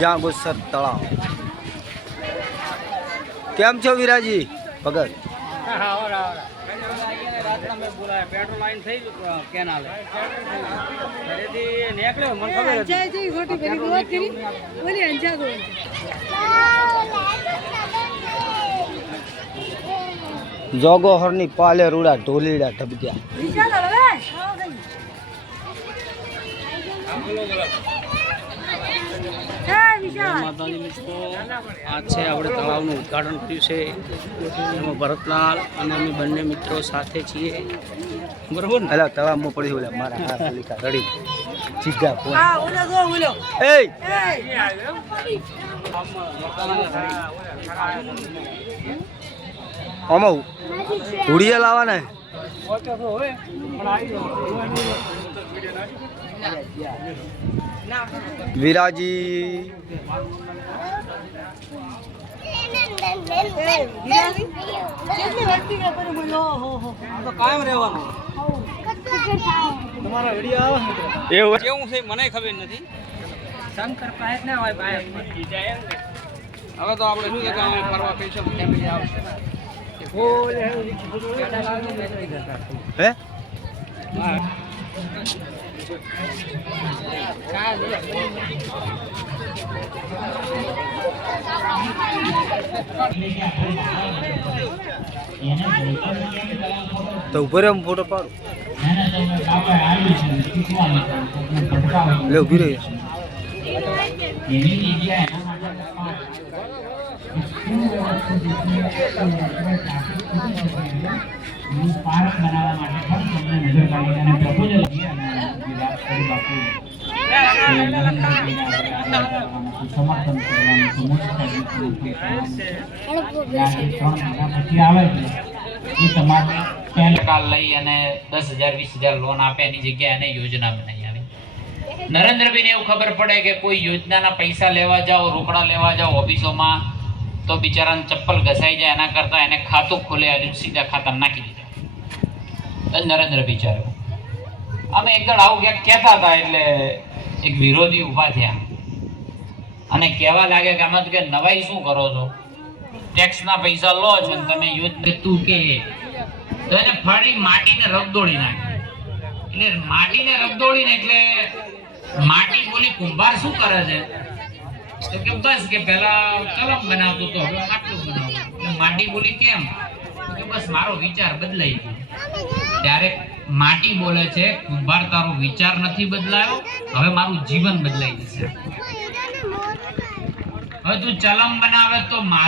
જાંબુસર તળાવ. કેમ છો વિરાજી ભગત? પેટ્રોલ લાઈન થઈ કેનાલ નીકળ્યો મને ખબર હતી ખોટી ભરી વાત કરી બોલી અંજા દો જોગો હરની પાલે રૂડા ઢોલીડા ધબક્યા. માતાજી મિત્રો આજ છે આપણે તળાવનું ઉદ્ઘાટન કર્યું છે. એમાં ભરતલાલ અને અમે બંને મિત્રો સાથે છીએ બરોબર ને. અલા તળાવમાં પડી ઓલા મારા હાથ લીકા રડી જીગા ફોન. એ આમાં હુડિયા લાવવાના વિરાજી કાયમ રહેવાનું તમારા વિડીયો આવે એવું કેવું છે મને ખબર નથી. શંકર પાસે ના હોય ભાઈ હવે તો આપણે શું છે કે અમે ફરવા પૈસા ફેમિલી આવશે હે તો ઉપર ફોટો પાડો લે ઉભી રહી પાર્ક બનાવવા માટે પણ તમને નગરપાલિકાને પ્રપોઝલ સમર્થન કરવાનું પછી આવે છે એ તમારે પહેલા લઈ અને 10,000 20,000 લોન આપે એની જગ્યાએ એને યોજના બનાવી આવી. નરેન્દ્રભાઈને એવું ખબર પડે કે કોઈ યોજનાના પૈસા લેવા જાઓ રોકડા લેવા જાઓ ઓફિસોમાં તો બિચારાને ચપ્પલ ઘસાઈ જાય એના કરતા એને ખાતું ખોલે આજે સીધા ખાતા નાખી દીધા. નરેન્દ્ર બિચારો અમે એકદમ આવું ક્યાંક કહેતા હતા એટલે એક વિરોધી ઊભા થયા અને કહેવા લાગે કે આમાં કે નવાઈ શું કરો છો, ટેક્સના પૈસા લો છો ને તમે યોજના તું કે તો એને ફરી માટીને રગદોળી નાખે. એટલે માટીને રગદોળીને એટલે માટી બોલી કુંભાર શું કરે છે તો કે બસ કે પેલા કલમ બનાવતો તો હવે આટલું બનાવું. એટલે માટી બોલી કેમ કે બસ મારો વિચાર બદલાઈ ગયો. ત્યારે માટી બોલે છે કુંભાર તારો વિચાર નથી બદલાયો, હવે મારું જીવન બદલાઈ જશે. હવે તું ચલમ બનાવે તો